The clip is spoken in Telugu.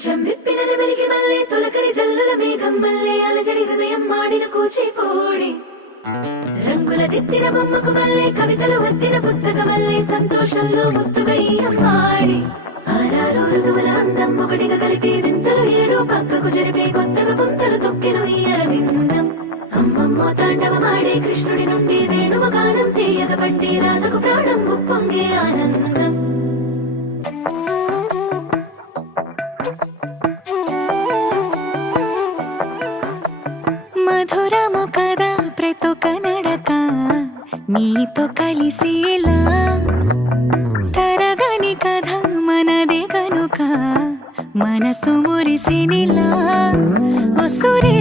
కొంచెం విప్పిన నెమలికి మళ్ళీ తొలకరి జల్లుల మేఘం మళ్ళీ అలజడి హృదయం మాడిన కూచిపూడి రంగుల దిద్దిన బొమ్మకు మళ్ళీ కవితలు వద్దిన పుస్తకమల్లే సంతోషంలో ముద్దుగా ఈ అమ్మాడి ఆరారు ఋతువుల అందం ఒకటిగా కలిపి వింతలు ఏడు పక్కకు జరిపే కొత్తగా పుంతలు తొక్కెను ఈ అరవిందం అమ్మమ్మో తాండవమాడే కృష్ణుడి నుండి వేణువ గానం తీయగ పండి రాధకు ప్రాణం ఉప్పొంగే ఆనందం మధురము కదా ప్రతొక నడక నీతో కలిసేలా తరగని కథ మనదే కనుక మనసు మురిసినిలా ఒసురే